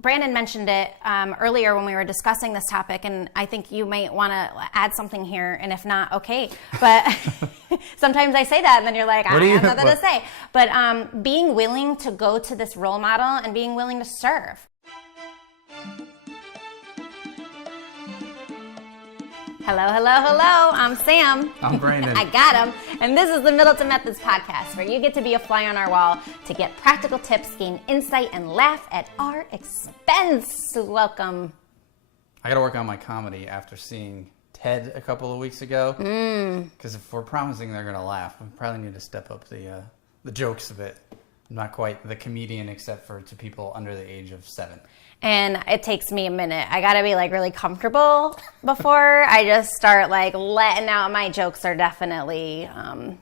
Brandon mentioned it earlier when we were discussing this topic, and I think you might want to add something here, and if not, okay. But sometimes I say that, and then you're like, I have nothing to say. But being willing to go to this role model and being willing to serve. Hello, hello, hello. I'm Sam. I'm Brandon. I got him. And this is the Middleton Methods podcast, where you get to be a fly on our wall to get practical tips, gain insight, and laugh at our expense. Welcome. I got to work on my comedy after seeing Ted a couple of weeks ago. Because if we're promising they're going to laugh, we probably need to step up the jokes a bit. I'm not quite the comedian except for to people under the age of 7. And it takes me a minute. I gotta be really comfortable before I just start letting out. My jokes are definitely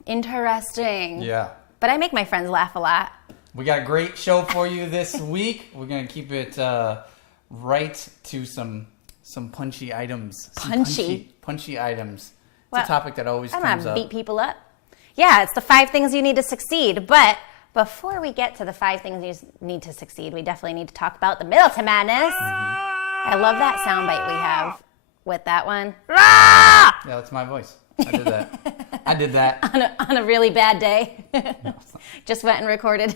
interesting. Yeah. But I make my friends laugh a lot. We got a great show for you this week. We're gonna keep it right to some punchy items. Punchy items. It's a topic that always comes up. I'm gonna beat people up. Yeah, it's the 5 things you need to succeed. But before we get to the 5 things you need to succeed, we definitely need to talk about the Middleton Madness. I love that soundbite we have with that one. Yeah, that's my voice. I did that. On a really bad day. Just went and recorded.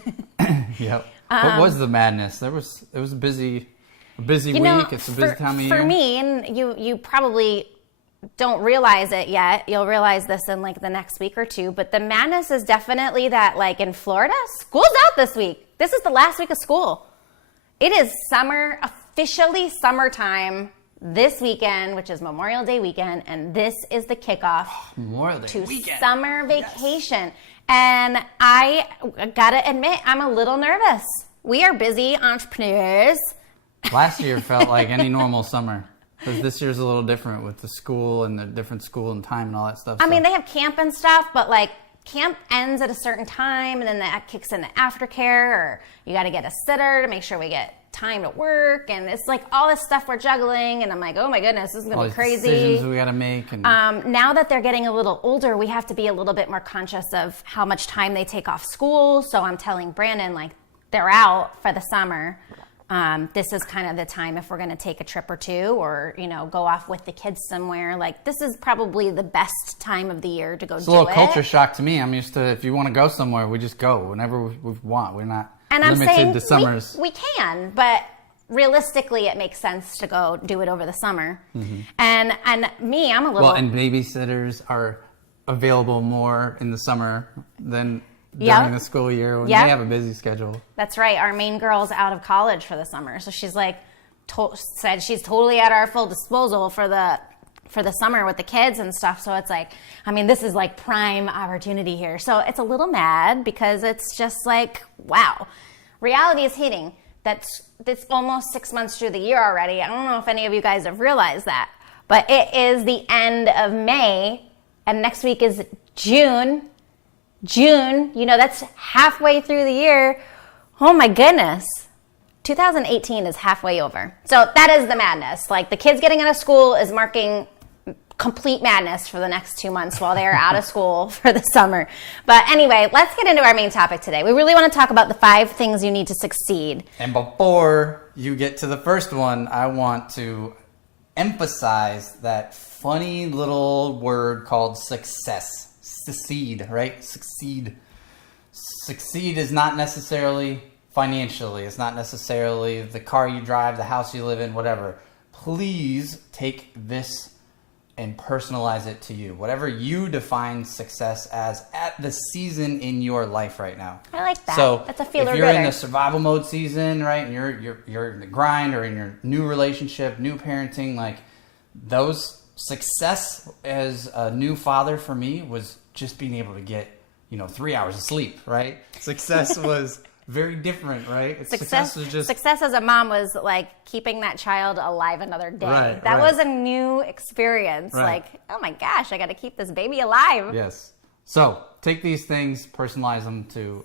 Yep. What was the madness? It was a busy week. It's a busy time of year. For me, and you probably don't realize it yet. You'll realize this in the next week or two. But the madness is definitely that in Florida, school's out this week. This is the last week of school. It is summer, officially summertime this weekend, which is Memorial Day weekend. And this is the kickoff to weekend. Summer vacation. Yes. And I gotta admit, I'm a little nervous. We are busy entrepreneurs. Last year felt like any normal summer. Because this year's a little different with the school and the different school and time and all that stuff. I mean, they have camp and stuff, but camp ends at a certain time, and then that kicks in the aftercare, or you got to get a sitter to make sure we get time to work, and it's all this stuff we're juggling, and I'm like, oh my goodness, this is going to be crazy. Decisions we got to make. And now that they're getting a little older, we have to be a little bit more conscious of how much time they take off school. So I'm telling Brandon, they're out for the summer. This is kind of the time if we're going to take a trip or two or, go off with the kids somewhere. This is probably the best time of the year to go do it. It's a little culture shock to me. I'm used to, if you want to go somewhere, we just go whenever we want. We're not limited to summers. We can, but realistically, it makes sense to go do it over the summer. Mm-hmm. And me, I'm a little... Well, and babysitters are available more in the summer than... during the school year when they have a busy schedule. That's right. Our main girl's out of college for the summer, so she's said she's totally at our full disposal for the summer with the kids and stuff. So it's this is prime opportunity here. So it's a little mad because it's just wow. Reality is hitting. That's almost 6 months through the year already. I don't know if any of you guys have realized that, but it is the end of May, and next week is June, that's halfway through the year. Oh my goodness. 2018 is halfway over. So that is the madness. The kids getting out of school is marking complete madness for the next 2 months while they are out of school for the summer. But anyway, let's get into our main topic today. We really want to talk about the 5 things you need to succeed. And before you get to the first one, I want to emphasize that funny little word called success. Succeed, right? Succeed. Succeed is not necessarily financially. It's not necessarily the car you drive, the house you live in, whatever. Please take this and personalize it to you. Whatever you define success as at the season in your life right now. I like that. So that's a feeler if you're gooder. in the survival mode season, right, and you're in the grind or in your new relationship, new parenting, those success as a new father for me was just being able to get, 3 hours of sleep, right? Success was very different, right? Success was just... Success as a mom was keeping that child alive another day. Right, that was a new experience. Right. Oh my gosh, I got to keep this baby alive. Yes. So take these things, personalize them to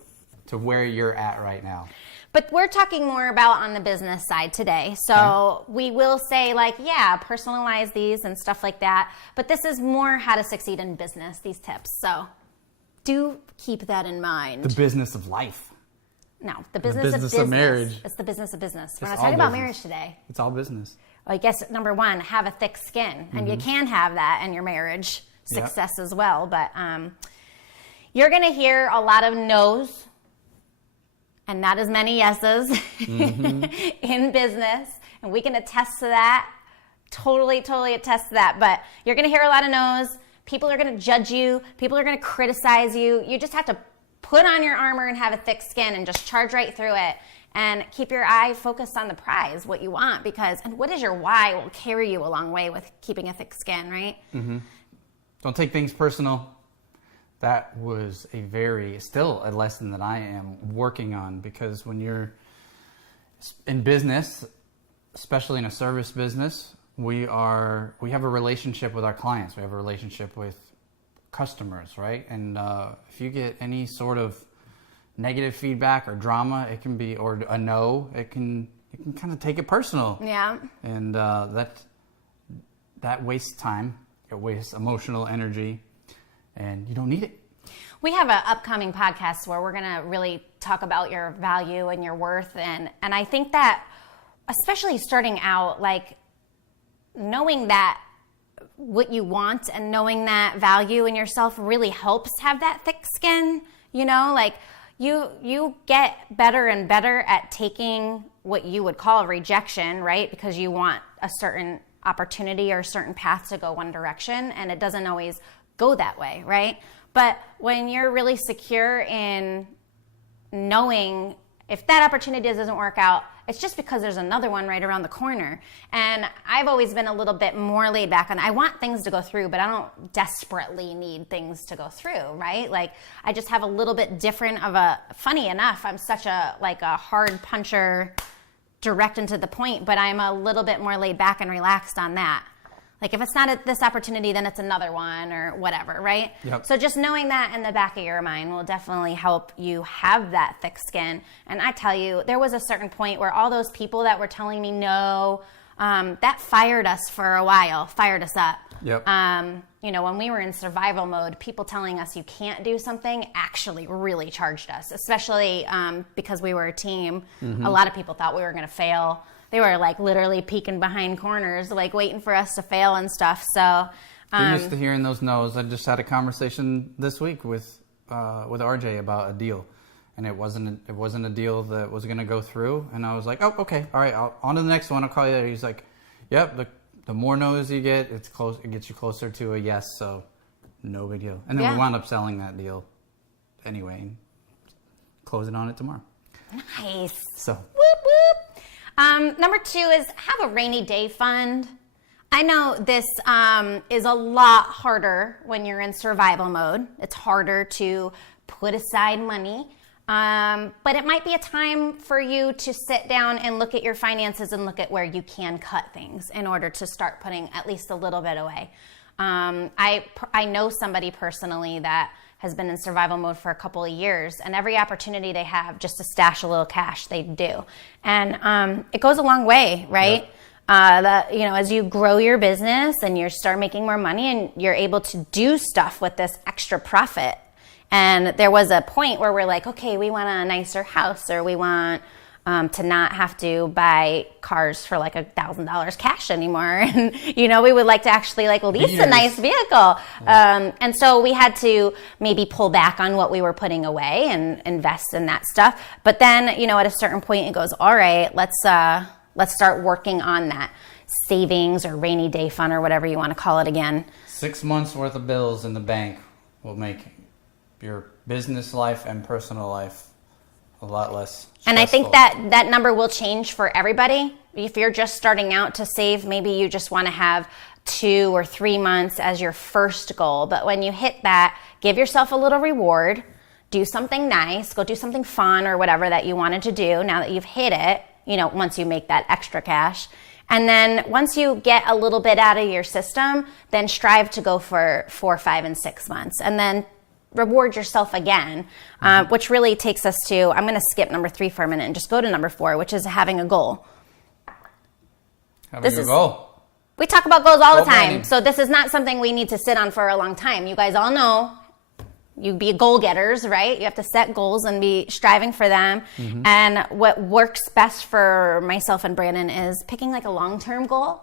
where you're at right now. But we're talking more about on the business side today. So we will say personalize these and stuff like that. But this is more how to succeed in business, these tips. So do keep that in mind. The business of life. No, the business of marriage. It's the business of business. We're It's not all talking about business. marriage today. It's all business. Well, I guess number one, have a thick skin, and you can have that in your marriage success as well. But you're going to hear a lot of no's and not as many yeses in business, and we can attest to that. Totally attest to that. But you're going to hear a lot of no's. People are going to judge you. People are going to criticize you. You just have to put on your armor and have a thick skin and just charge right through it and keep your eye focused on the prize, what you want, and what is your why will carry you a long way with keeping a thick skin, right? Mm-hmm. Don't take things personal. That was still a lesson that I am working on, because when you're in business, especially in a service business, we have a relationship with our clients. We have a relationship with customers, right? And if you get any sort of negative feedback or drama, it can be, or a no, you can kind of take it personal. Yeah. And that wastes time. It wastes emotional energy, and you don't need it. We have an upcoming podcast where we're going to really talk about your value and your worth. And I think that, especially starting out, like knowing that what you want and knowing that value in yourself really helps have that thick skin, like you get better and better at taking what you would call a rejection, right? Because you want a certain opportunity or a certain path to go one direction, and it doesn't always go that way, right? But when you're really secure in knowing if that opportunity doesn't work out, it's just because there's another one right around the corner. And I've always been a little bit more laid back on, I want things to go through, but I don't desperately need things to go through, right? Like I just have a little bit different of funny enough, I'm such a hard puncher, direct and to the point, but I'm a little bit more laid back and relaxed on that. Like if it's not at this opportunity, then it's another one or whatever, right? Yep. So just knowing that in the back of your mind will definitely help you have that thick skin. And I tell you, there was a certain point where all those people that were telling me no, that fired us for a while, fired us up. Yep. When we were in survival mode, people telling us you can't do something actually really charged us, especially because we were a team. Mm-hmm. A lot of people thought we were going to fail. They were literally peeking behind corners, waiting for us to fail and stuff. So you're used to hearing those no's. I just had a conversation this week with RJ about a deal, and it wasn't a deal that was going to go through. And I was like, oh, okay, all right, on to the next one. I'll call you later. He's like, yep. The more no's you get, it gets you closer to a yes. So no big deal. And then we wound up selling that deal anyway, and closing on it tomorrow. Nice. So. Whoop whoop. Number 2 is have a rainy day fund. I know this is a lot harder when you're in survival mode. It's harder to put aside money. But it might be a time for you to sit down and look at your finances and look at where you can cut things in order to start putting at least a little bit away. I know somebody personally that has been in survival mode for a couple of years, and every opportunity they have just to stash a little cash, they do. And it goes a long way, right? Yep. As you grow your business and you start making more money and you're able to do stuff with this extra profit. And there was a point where we're like, okay, we want a nicer house, or we want to not have to buy cars for $1,000 cash anymore. And, we would like to actually lease a nice vehicle. Yeah. And so we had to maybe pull back on what we were putting away and invest in that stuff. But then, at a certain point it goes, all right, let's start working on that savings or rainy day fund or whatever you want to call it again. 6 months worth of bills in the bank will make your business life and personal life a lot less stressful. And I think that number will change for everybody. If you're just starting out to save, maybe you just want to have 2 or 3 months as your first goal. But when you hit that, give yourself a little reward, do something nice, go do something fun or whatever that you wanted to do now that you've hit it, once you make that extra cash. And then once you get a little bit out of your system, then strive to go for 4, 5, and 6 months. And then reward yourself again, which really takes us to, I'm going to skip number 3 for a minute and just go to number 4, which is having a goal. Having a goal. We talk about goals all the time. Planning. So this is not something we need to sit on for a long time. You guys all know you be goal getters, right? You have to set goals and be striving for them. And what works best for myself and Brandon is picking like a long-term goal,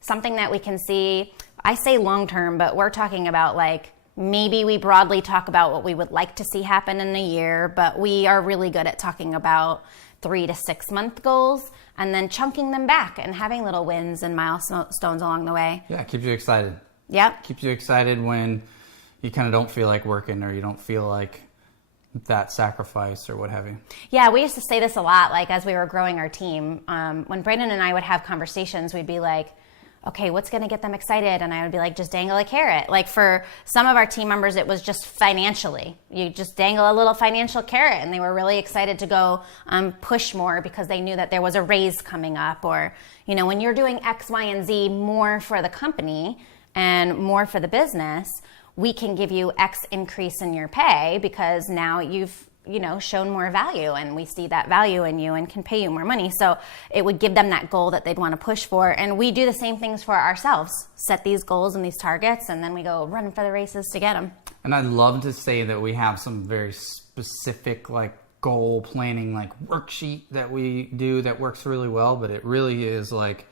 something that we can see. I say long-term, but we're talking about like, maybe we broadly talk about what we would like to see happen in a year, but we are really good at talking about 3 to 6 month goals and then chunking them back and having little wins and milestones along the way. Yeah, it keeps you excited. Yep. Keeps you excited when you kind of don't feel like working or you don't feel like that sacrifice or what have you. Yeah, we used to say this a lot, like as we were growing our team. When Brandon and I would have conversations, we'd be like, okay, what's going to get them excited? And I would be like, just dangle a carrot. Like for some of our team members, it was just financially. You just dangle a little financial carrot and they were really excited to go push more because they knew that there was a raise coming up. Or, you know, when you're doing X, Y, and Z more for the company and more for the business, we can give you X increase in your pay because now you've, you know, shown more value and we see that value in you and can pay you more money. So it would give them that goal that they'd want to push for. And we do the same things for ourselves, set these goals and these targets, and then we go run for the races to get them. And I'd love to say that we have some very specific like goal planning, like worksheet that we do that works really well, but it really is like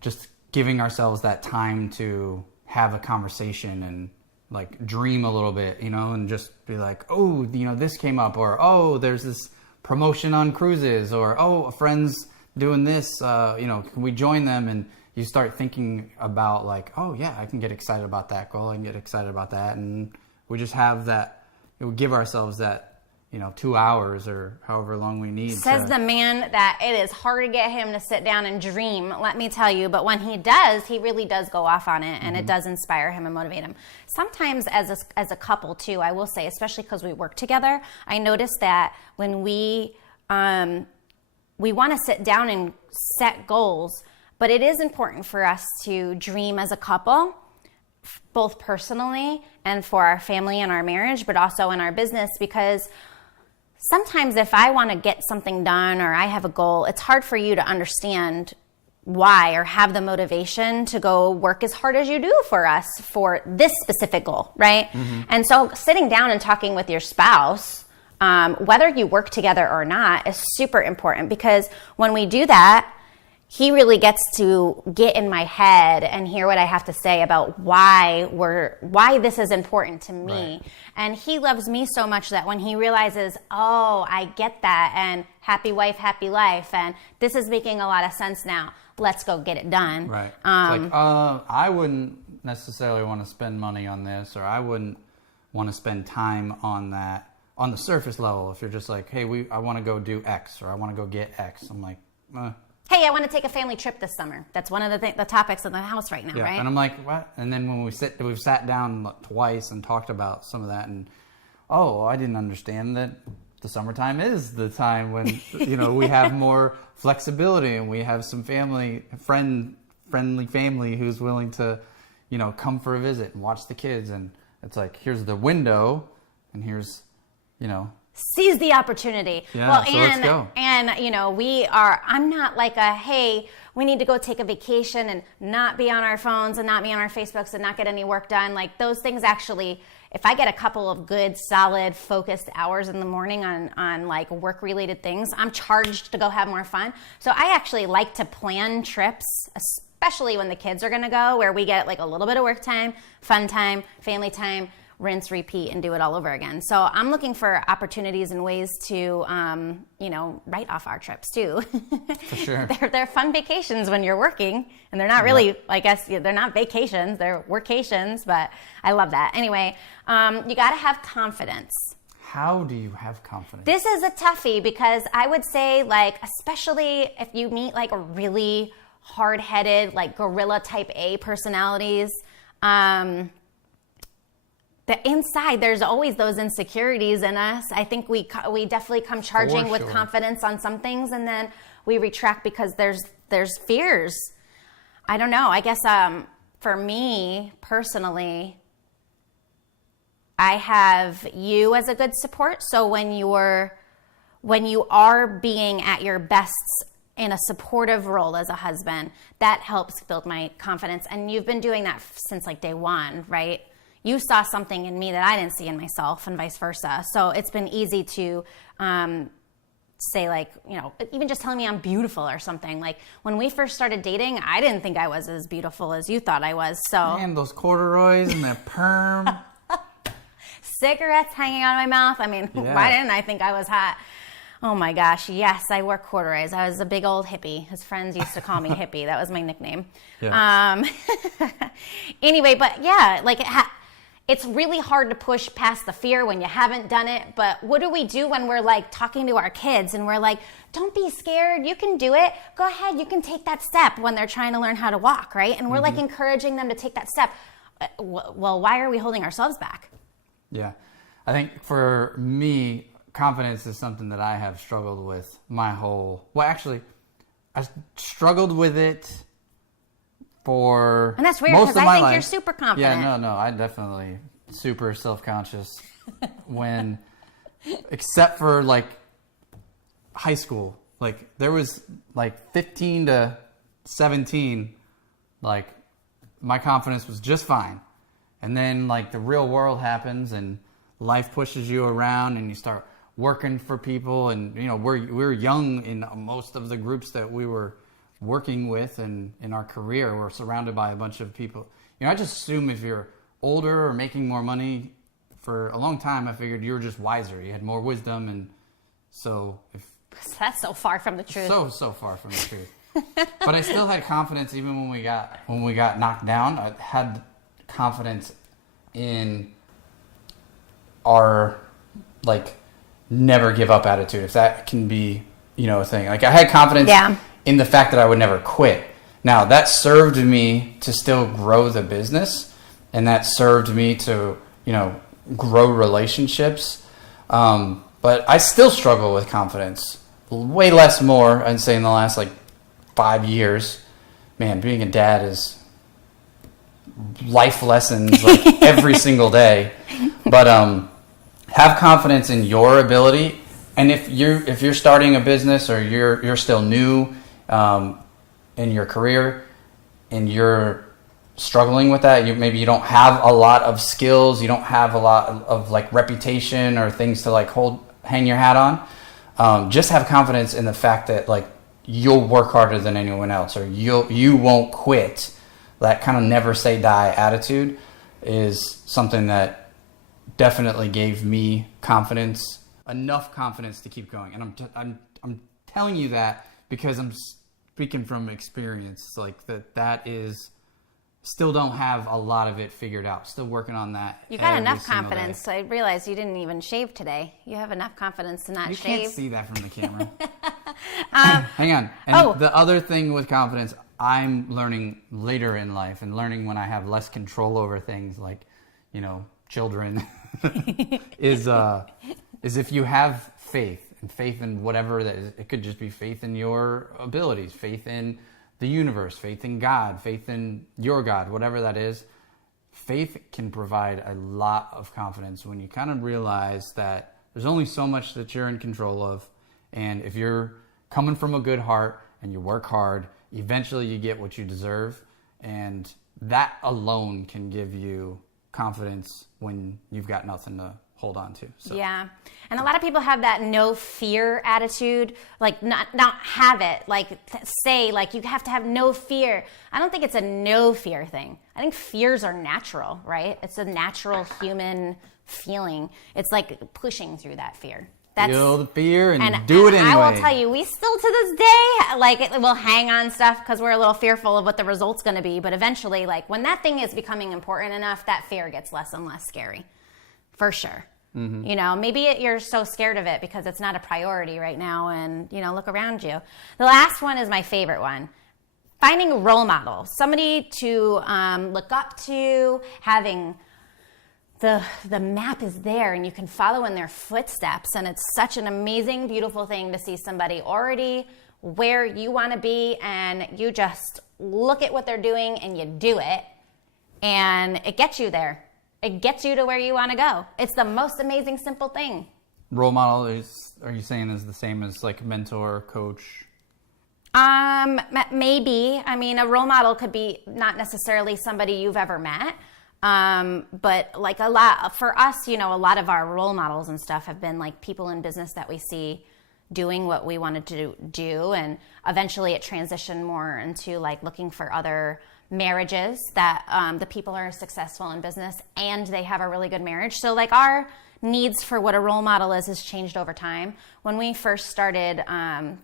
just giving ourselves that time to have a conversation and like dream a little bit, you know, and just be like, oh, you know, this came up, or, oh, there's this promotion on cruises, or, oh, a friend's doing this, you know, can we join them? And you start thinking about like, oh yeah, I can get excited about that goal. I can get excited about that. And we just have that, we give ourselves that, you know, 2 hours or however long we need. Says the man that it is hard to get him to sit down and dream, let me tell you. But when he does, he really does go off on it, and it does inspire him and motivate him. Sometimes as a couple too, I will say, especially because we work together, I notice that when we want to sit down and set goals, but it is important for us to dream as a couple, both personally and for our family and our marriage, but also in our business, because sometimes if I want to get something done or I have a goal, it's hard for you to understand why or have the motivation to go work as hard as you do for us for this specific goal, right? And so sitting down and talking with your spouse, whether you work together or not, is super important, because when we do that, he really gets to get in my head and hear what I have to say about why this is important to me. Right. And he loves me so much that when he realizes, oh, I get that, and happy wife, happy life, and this is making a lot of sense now, let's go get it done. Right. It's like, I wouldn't necessarily want to spend money on this, or I wouldn't want to spend time on that on the surface level. If you're just like, hey, I want to go do X, or I want to go get X. I'm like, hey, I want to take a family trip this summer. That's one of the topics in the house right now, yeah. right? And I'm like, what? And then when we've sat down twice and talked about some of that, and I didn't understand that the summertime is the time when you know we have more flexibility and we have some friendly family who's willing to, you know, come for a visit and watch the kids. And it's like, here's the window, and here's, you know. Seize the opportunity. Yeah, well, so let's go. And, you know, I'm not like hey, we need to go take a vacation and not be on our phones and not be on our Facebooks and not get any work done. Like those things actually, if I get a couple of good, solid, focused hours in the morning on like work related things, I'm charged to go have more fun. So I actually like to plan trips, especially when the kids are going to go, where we get like a little bit of work time, fun time, family time, rinse, repeat, and do it all over again. So I'm looking for opportunities and ways to, you know, write off our trips too. For sure. They're fun vacations when you're working, and they're not really, I guess, they're not vacations, they're workations, but I love that. Anyway, you got to have confidence. How do you have confidence? This is a toughie, because I would say, like, especially if you meet like a really hard-headed, like gorilla type A personalities, the inside, there's always those insecurities in us. I think we definitely come charging with confidence on some things, and then we retract because there's fears. I don't know. I guess for me personally, I have you as a good support. So when you are being at your best in a supportive role as a husband, that helps build my confidence. And you've been doing that since like day one, right? you saw something in me that I didn't see in myself, and vice versa. So it's been easy to say, like, you know, even just telling me I'm beautiful or something. Like, when we first started dating, I didn't think I was as beautiful as you thought I was. So, and those corduroys and that perm. Cigarettes hanging out of my mouth. I mean, why didn't I think I was hot? Oh my gosh, yes, I wore corduroys. I was a big old hippie. His friends used to call me hippie. That was my nickname. Yeah. Anyway, but yeah, like it's really hard to push past the fear when you haven't done it. But what do we do when we're like talking to our kids and we're like, don't be scared, you can do it. Go ahead, you can take that step, when they're trying to learn how to walk, right? And we're like encouraging them to take that step. Well, why are we holding ourselves back? Yeah. I think for me, confidence is something that I have struggled with my whole... Well, actually, I struggled with it for and that's weird, most of my I think life. You're super confident. Yeah, no, I definitely super self-conscious when... Except for, like, high school. Like, there was, like, 15 to 17, like, my confidence was just fine. And then, like, the real world happens and life pushes you around and you start working for people. And, you know, we're young in most of the groups that we were working with, and in our career, we're surrounded by a bunch of people. You know, I just assume if you're older or making more money, for a long time, I figured you were just wiser. You had more wisdom. And so that's so far from the truth. So far from the truth. But I still had confidence even when we got knocked down. I had confidence in our, like, never give up attitude, if that can be, you know, a thing. Like, I had confidence in the fact that I would never quit. Now, that served me to still grow the business, and that served me to, you know, grow relationships. But I still struggle with confidence. Way less more, I'd say, in the last, like, 5 years. Man, being a dad is life lessons, like, every single day. But have confidence in your ability. And if you're starting a business, or you're still new in your career and you're struggling with that, maybe you don't have a lot of skills, you don't have a lot of like reputation or things to like hang your hat on, just have confidence in the fact that, like, you'll work harder than anyone else, or you won't quit. That kind of never say die attitude is something that definitely gave me confidence, enough confidence to keep going. And I'm telling you that because I'm speaking from experience. Like, that is, still don't have a lot of it figured out. Still working on that. You got enough confidence. I realized you didn't even shave today. You have enough confidence to not shave. You can't see that from the camera. Hang on. And the other thing with confidence, I'm learning later in life, and learning when I have less control over things like, you know, children, is if you have faith, and faith in whatever that is. It could just be faith in your abilities, faith in the universe, faith in God, faith in your God, whatever that is. Faith can provide a lot of confidence when you kind of realize that there's only so much that you're in control of. And if you're coming from a good heart and you work hard, eventually you get what you deserve. And that alone can give you confidence when you've got nothing to hold on to. So. Yeah. And a lot of people have that no fear attitude, like not have it, like say, like you have to have no fear. I don't think it's a no fear thing. I think fears are natural, right? It's a natural human feeling. It's like pushing through that fear. Feel the fear and do it anyway. I will tell you, we still to this day, like, we'll hang on stuff because we're a little fearful of what the result's going to be. But eventually, like, when that thing is becoming important enough, that fear gets less and less scary. For sure. Mm-hmm. You know, maybe you're so scared of it because it's not a priority right now, and, you know, look around you. The last one is my favorite one. Finding a role model, somebody to look up to, having the map is there and you can follow in their footsteps, and it's such an amazing, beautiful thing to see somebody already where you want to be, and you just look at what they're doing and you do it, and it gets you there. It gets you to where you want to go. It's the most amazing, simple thing. Role model are you saying is the same as like mentor, coach? Maybe. I mean, a role model could be not necessarily somebody you've ever met. But like a lot for us, you know, a lot of our role models and stuff have been like people in business that we see doing what we wanted to do. And eventually it transitioned more into like looking for other marriages that the people are successful in business and they have a really good marriage. So like our needs for what a role model is has changed over time. When we first started,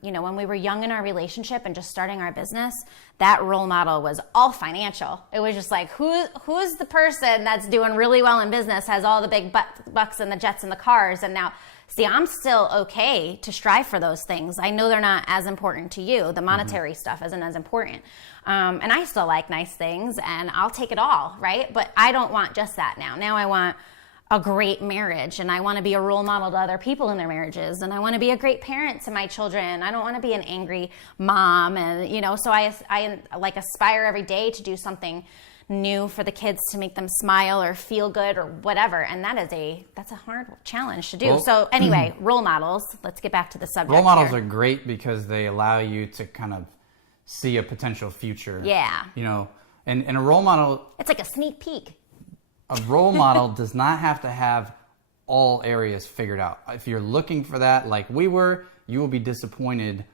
you know, when we were young in our relationship and just starting our business, that role model was all financial. It was just like, who's the person that's doing really well in business, has all the big bucks and the jets and the cars. And now, see, I'm still okay to strive for those things. I know they're not as important to you. The monetary stuff isn't as important. And I still like nice things and I'll take it all, right? But I don't want just that now. Now I want a great marriage, and I want to be a role model to other people in their marriages, and I want to be a great parent to my children. I don't want to be an angry mom, and you know, so I like aspire every day to do something new for the kids to make them smile or feel good or whatever, and that's a hard challenge to do. Well, so anyway, role models. Let's get back to the subject. Role models are great because they allow you to kind of see a potential future. Yeah. You know, and a role model. It's like a sneak peek. A role model does not have to have all areas figured out. If you're looking for that, like we were, you will be disappointed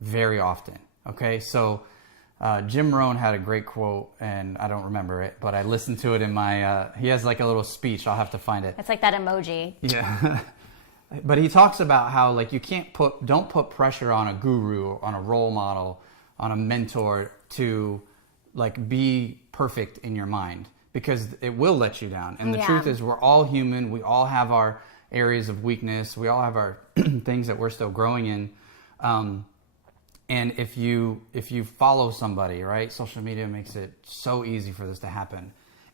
very often. Okay, so Jim Rohn had a great quote, and I don't remember it, but I listened to it in my. He has like a little speech. I'll have to find it. It's like that emoji. Yeah, but he talks about how like you don't put pressure on a guru, on a role model, on a mentor to like be perfect in your mind. Because it will let you down. And the truth is we're all human. We all have our areas of weakness. We all have our things that we're still growing in. And if you follow somebody, right, social media makes it so easy for this to happen.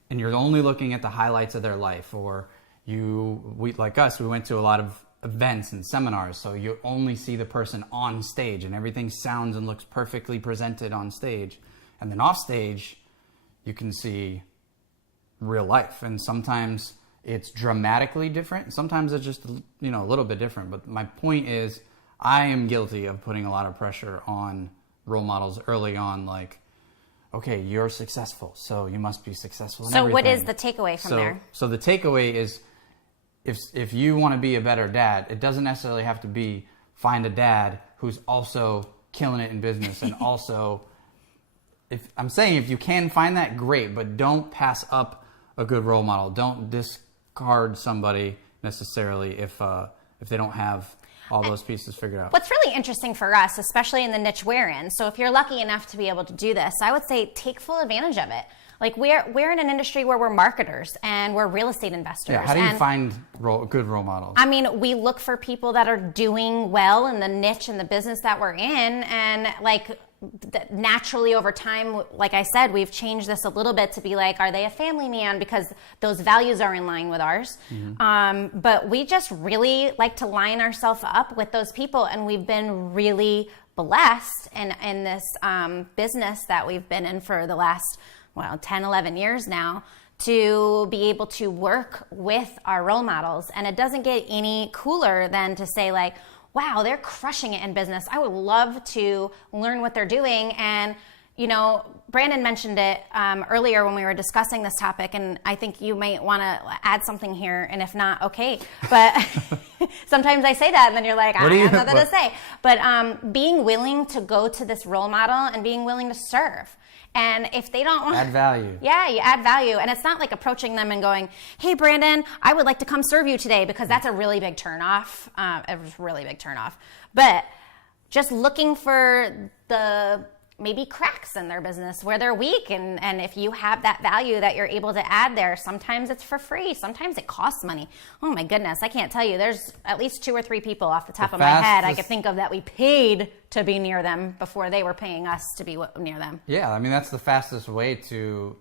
And you're only looking at the highlights of their life. Or like us, we went to a lot of events and seminars. So you only see the person on stage and everything sounds and looks perfectly presented on stage. And then off stage, you can see real life, and sometimes it's dramatically different, sometimes it's just, you know, a little bit different. But my point is, I am guilty of putting a lot of pressure on role models early on, like, okay, you're successful, so you must be successful in so everything. What is the takeaway from there? So the takeaway is, if you want to be a better dad, it doesn't necessarily have to be find a dad who's also killing it in business and also, if you can find that, great, but don't pass up a good role model. Don't discard somebody necessarily if they don't have all those pieces figured out. What's really interesting for us, especially in the niche we're in, so if you're lucky enough to be able to do this, I would say take full advantage of it. Like we're in an industry where we're marketers and we're real estate investors. Yeah, how do you find good role models? I mean, we look for people that are doing well in the niche and the business that we're in, and like naturally over time, like I said, we've changed this a little bit to be like, are they a family man? Because those values are in line with ours. Mm-hmm. But we just really like to line ourselves up with those people, and we've been really blessed in this business that we've been in for the last 10, 11 years now, to be able to work with our role models. And it doesn't get any cooler than to say like, wow, they're crushing it in business. I would love to learn what they're doing. And, you know, Brandon mentioned it earlier when we were discussing this topic, and I think you might want to add something here, and if not, okay. But sometimes I say that, and then you're like, I have nothing to say. But being willing to go to this role model and being willing to serve. And if they don't want add value. Yeah, you add value. And it's not like approaching them and going, hey, Brandon, I would like to come serve you today, because that's a really big turnoff. It was a really big turnoff. But just looking for the maybe cracks in their business where they're weak. And if you have that value that you're able to add there, sometimes it's for free. Sometimes it costs money. Oh my goodness. I can't tell you. There's at least 2 or 3 people off the top of my head I could think of that we paid to be near them before they were paying us to be near them. Yeah. I mean, that's the fastest way to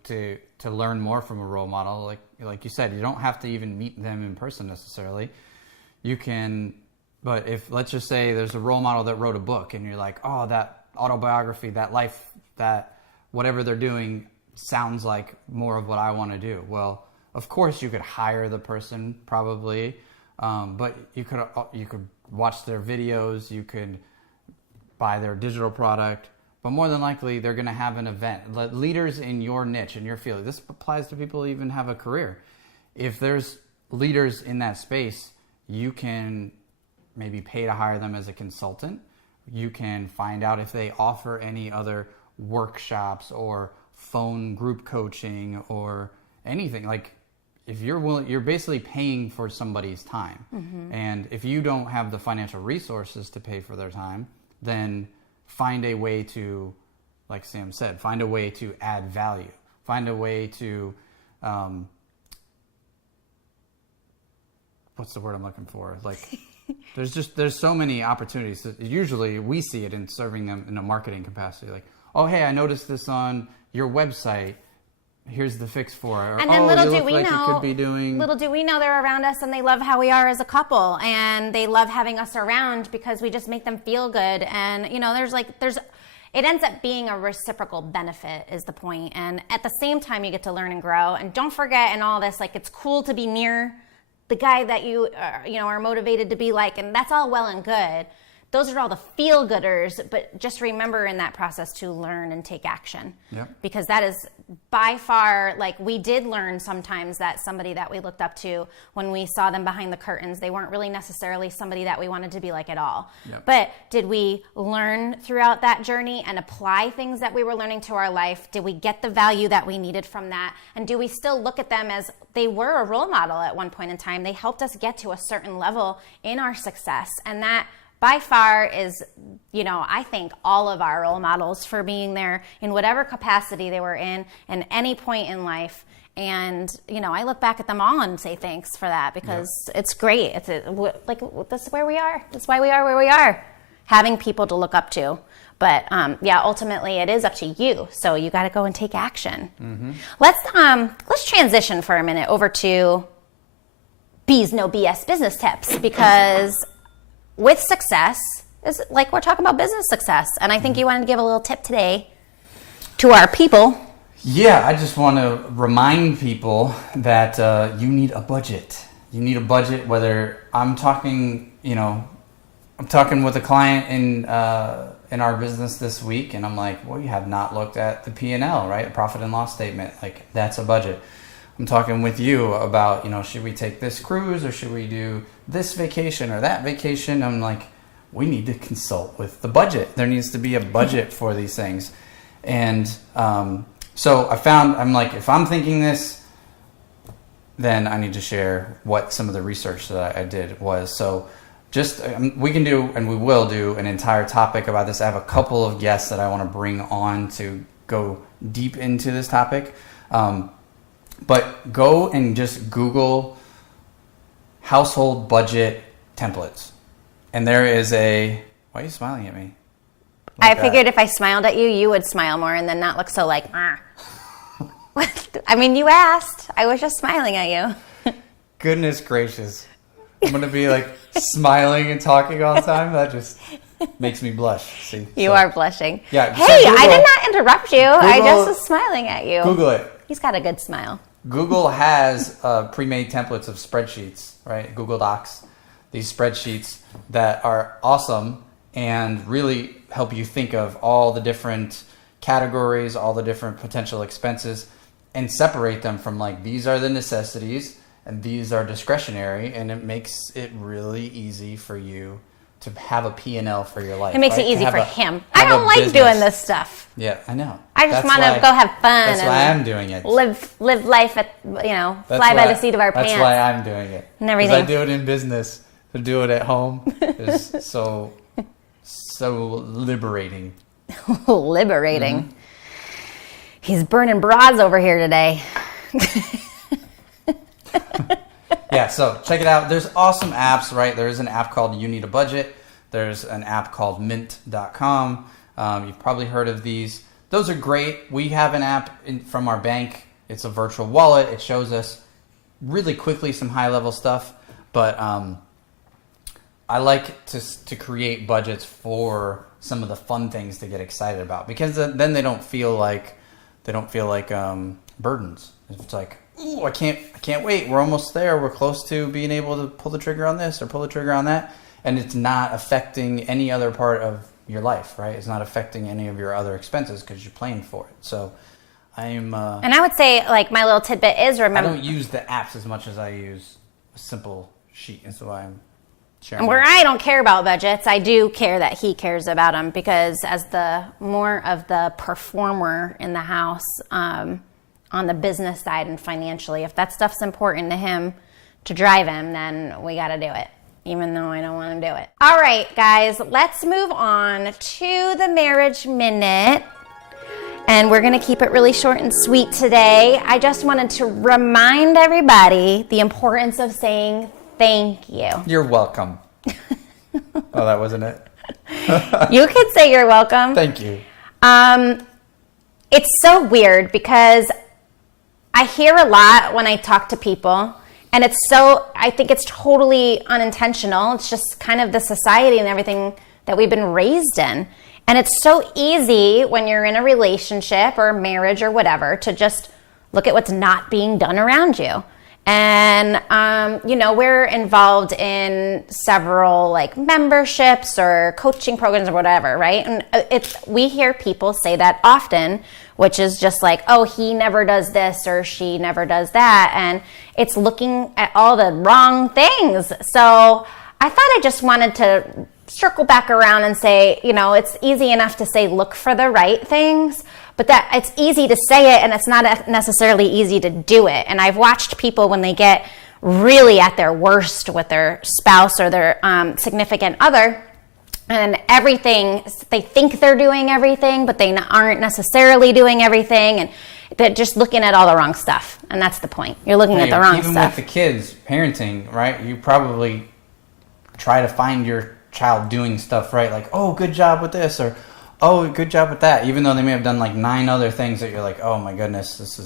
learn more from a role model. Like you said, you don't have to even meet them in person necessarily. You can, but if, let's just say there's a role model that wrote a book and you're like, oh, that autobiography, that life, that whatever they're doing sounds like more of what I want to do. Well, of course you could hire the person probably, but you could watch their videos, you could buy their digital product, but more than likely they're going to have an event. Leaders in your niche, in your field. This applies to people who even have a career. If there's leaders in that space, you can maybe pay to hire them as a consultant. You can find out if they offer any other workshops or phone group coaching or anything. Like, if you're willing, you're basically paying for somebody's time. And if you don't have the financial resources to pay for their time, then find a way to, like Sam said, find a way to add value. Find a way to, what's the word I'm looking for? Like, there's so many opportunities. Usually we see it in serving them in a marketing capacity. Like, oh, hey, I noticed this on your website. Here's the fix for it. Or, and then little do we know, little do we know they're around us and they love how we are as a couple and they love having us around because we just make them feel good. And, you know, it ends up being a reciprocal benefit is the point. And at the same time, you get to learn and grow. And don't forget in all this, like, it's cool to be near the guy that you are motivated to be like, and that's all well and good. Those are all the feel-gooders, but just remember in that process to learn and take action. Yep. Because that is by far, like, we did learn sometimes that somebody that we looked up to, when we saw them behind the curtains, they weren't really necessarily somebody that we wanted to be like at all. Yep. But did we learn throughout that journey and apply things that we were learning to our life? Did we get the value that we needed from that? And do we still look at them as they were a role model at one point in time? They helped us get to a certain level in our success. And that by far is, I thank all of our role models for being there in whatever capacity they were in any point in life. And, I look back at them all and say thanks for that because It's great. This is where we are. That's why we are where we are, having people to look up to. But, ultimately it is up to you. So you got to go and take action. Mm-hmm. Let's transition for a minute over to B's No BS business tips, because with success, is like we're talking about business success. And I think you wanted to give a little tip today to our people. Yeah, I just want to remind people that you need a budget. You need a budget, whether I'm talking with a client in our business this week, and I'm like, well, you have not looked at the P&L, right? A profit and loss statement. Like, that's a budget. I'm talking with you about, should we take this cruise or should we do this vacation or that vacation? I'm like, we need to consult with the budget. There needs to be a budget for these things. And so I'm like, if I'm thinking this, then I need to share what some of the research that I did was. So just, we can do, and we will do, an entire topic about this. I have a couple of guests that I want to bring on to go deep into this topic. But go and just Google household budget templates. And there is why are you smiling at me? I figured if I smiled at you, you would smile more and then not look so like, I mean, you asked. I was just smiling at you. Goodness gracious. I'm going to be like smiling and talking all the time. That just makes me blush. See? You are blushing. Yeah. Hey, I did not interrupt you. I just was smiling at you. Google it. He's got a good smile. Google has pre-made templates of spreadsheets, right? Google Docs. These spreadsheets that are awesome and really help you think of all the different categories, all the different potential expenses, and separate them from, like, these are the necessities and these are discretionary, and it makes it really easy for you to have a P&L for your life. It makes it easy for him. I don't like doing this stuff. Yeah, I know. I just want to go have fun. That's why I'm doing it. Live life at, fly by the seat of our pants. That's why I'm doing it. And everything. Because I do it in business. To do it at home is so liberating. Liberating. Mm-hmm. He's burning bras over here today. Yeah, so check it out. There's awesome apps, right? There is an app called You Need a Budget. There's an app called mint.com. You've probably heard of these. Those are great. We have an app from our bank. It's a virtual wallet. It shows us really quickly some high-level stuff. But I like to create budgets for some of the fun things to get excited about, because then they don't feel like burdens. It's like, ooh, I can't wait. We're almost there. We're close to being able to pull the trigger on this or pull the trigger on that, and it's not affecting any other part of your life, right? It's not affecting any of your other expenses because you're paying for it. So I'm... and I would say, like, my little tidbit is remember... I don't use the apps as much as I use a simple sheet. That's why I'm sharing. And where I don't care about budgets, I do care that he cares about them, because as the more of the performer in the house, on the business side and financially, if that stuff's important to him to drive him, then we got to do it, even though I don't want to do it. All right, guys, let's move on to the marriage minute. And we're going to keep it really short and sweet today. I just wanted to remind everybody the importance of saying thank you. You're welcome. Oh, that wasn't it? You could say you're welcome. Thank you. It's so weird because I hear a lot when I talk to people, and I think it's totally unintentional. It's just kind of the society and everything that we've been raised in. And it's so easy when you're in a relationship or marriage or whatever to just look at what's not being done around you. And, we're involved in several like memberships or coaching programs or whatever, right? And we hear people say that often, which is just like, oh, he never does this or she never does that. And it's looking at all the wrong things. So I thought I just wanted to circle back around and say, it's easy enough to say, look for the right things, but that it's easy to say it and it's not necessarily easy to do it. And I've watched people when they get really at their worst with their spouse or their significant other, and everything, they think they're doing everything, but they aren't necessarily doing everything, and they're just looking at all the wrong stuff. And that's the point. You're looking at the wrong even stuff. With the kids, parenting, right? You probably try to find your child doing stuff right, like, oh, good job with this, or oh, good job with that, even though they may have done like 9 other things that you're like, oh my goodness, this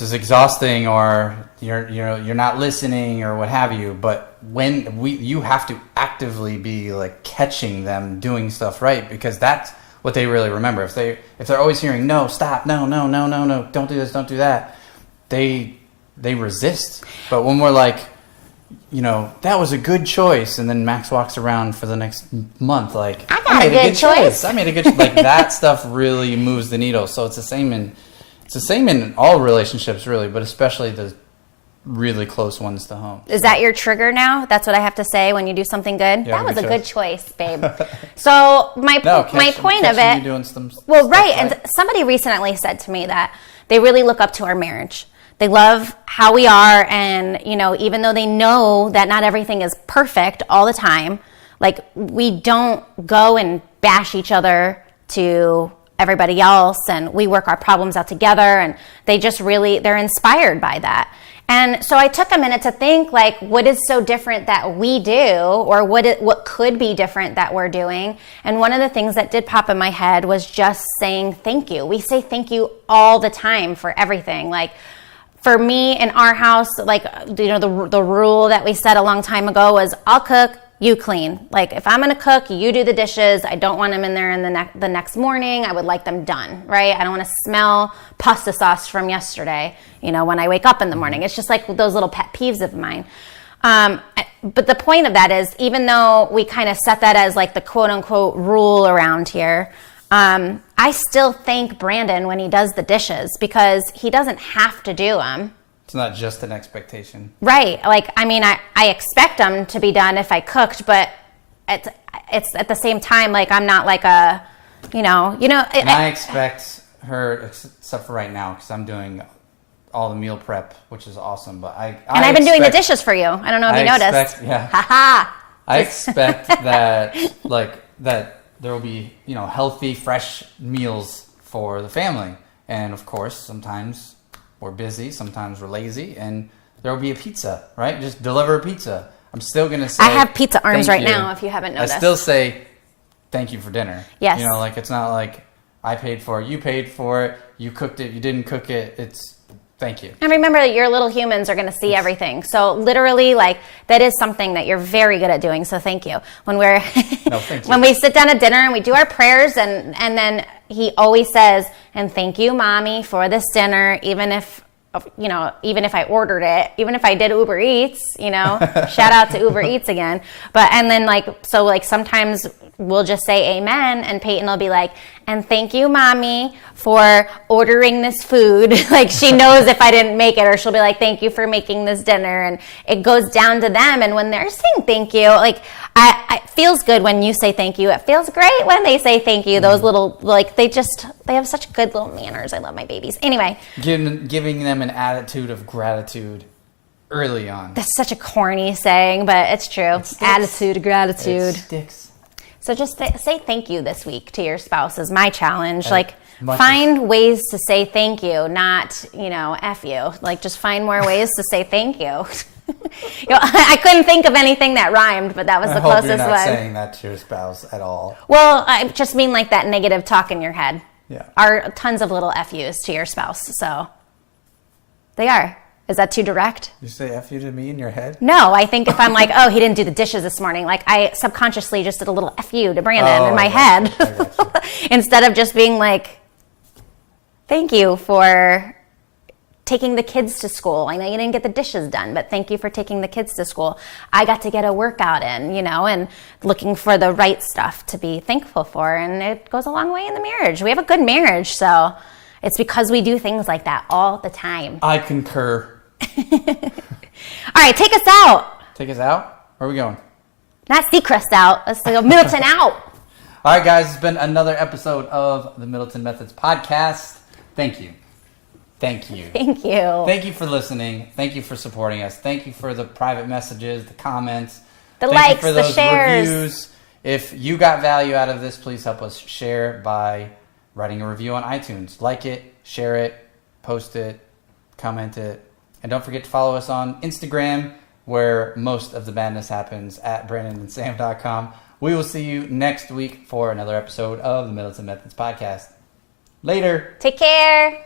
is exhausting, or you're not listening or what have you. But you have to actively be like catching them doing stuff right, because that's what they really remember. If they're always hearing no, stop, no, don't do this, don't do that, they resist. But when we're like, that was a good choice, and then Max walks around for the next month like, I made a good choice. I made a good like that stuff really moves the needle. So it's the same in all relationships, really, but especially the really close ones to home. Is that your trigger now? That's what I have to say when you do something good? Yeah, that was a good choice, babe. So my point of it, doing some well, right, and somebody recently said to me that they really look up to our marriage. They love how we are, and, even though they know that not everything is perfect all the time, like, we don't go and bash each other to everybody else, and we work our problems out together, and they're inspired by that. And so I took a minute to think, like, what is so different that we do, or what could be different that we're doing? And one of the things that did pop in my head was just saying thank you. We say thank you all the time for everything. Like, for me in our house, like, the rule that we set a long time ago was, I'll cook, you clean. Like, if I'm going to cook, you do the dishes. I don't want them in there in the next morning. I would like them done, right? I don't want to smell pasta sauce from yesterday, when I wake up in the morning. It's just like those little pet peeves of mine. But the point of that is, even though we kind of set that as like the quote unquote rule around here, I still thank Brandon when he does the dishes, because he doesn't have to do them. It's not just an expectation. Right. Like, I expect them to be done if I cooked, but it's at the same time, like, I'm not like a, And I expect her, except for right now, because I'm doing all the meal prep, which is awesome. But I've been doing the dishes for you. I don't know if you noticed. Yeah. Ha. I expect that there will be, healthy, fresh meals for the family. And of course, sometimes we're busy, sometimes we're lazy, and there will be a pizza, right? Just deliver a pizza. I'm still going to say, I have pizza arms right now, if you haven't noticed. I still say thank you for dinner. Yes. It's not like I paid for it, you paid for it, you cooked it, you didn't cook it. It's thank you. And remember that your little humans are going to see everything. So literally, like, that is something that you're very good at doing. So thank you. When thank you. When we sit down at dinner and we do our prayers, and then he always says, and thank you, Mommy, for this dinner, even if even if I ordered it, even if I did Uber Eats, shout out to Uber Eats again. But, and then sometimes we'll just say amen, and Peyton will be like, and thank you, mommy, for ordering this food. Like, she knows if I didn't make it, or she'll be like, thank you for making this dinner. And it goes down to them. And when they're saying thank you, like, it feels good when you say thank you. It feels great when they say thank you. Those little, they have such good little manners. I love my babies. Anyway. Giving them an attitude of gratitude early on. That's such a corny saying, but it's true. Attitude of gratitude. It sticks. So just say thank you this week to your spouse is my challenge. Find ways to say thank you, not, F you. Just find more ways to say thank you. I couldn't think of anything that rhymed, but that was the closest one. I hope you're not saying that to your spouse at all. Well, I just mean that negative talk in your head. Yeah. Are tons of little F yous to your spouse. So they are. Is that too direct? You say F you to me in your head? No, I think if I'm like, oh, he didn't do the dishes this morning, I subconsciously just did a little F you to Brandon in my head. Instead of just being like, thank you for taking the kids to school. I know you didn't get the dishes done, but thank you for taking the kids to school. I got to get a workout in, and looking for the right stuff to be thankful for. And it goes a long way in the marriage. We have a good marriage, so it's because we do things like that all the time. I concur. All right, take us out. Take us out? Where are we going? Not Seacrest out. Let's go Middleton out. All right, guys. It's been another episode of the Middleton Methods podcast. Thank you. Thank you. Thank you. Thank you for listening. Thank you for supporting us. Thank you for the private messages, the comments. The Thank likes, you for the those shares. reviews. If you got value out of this, please help us share by writing a review on iTunes. Like it, share it, post it, comment it. And don't forget to follow us on Instagram, where most of the madness happens, at BrandonandSam.com. We will see you next week for another episode of the Middleton Methods podcast. Later. Take care.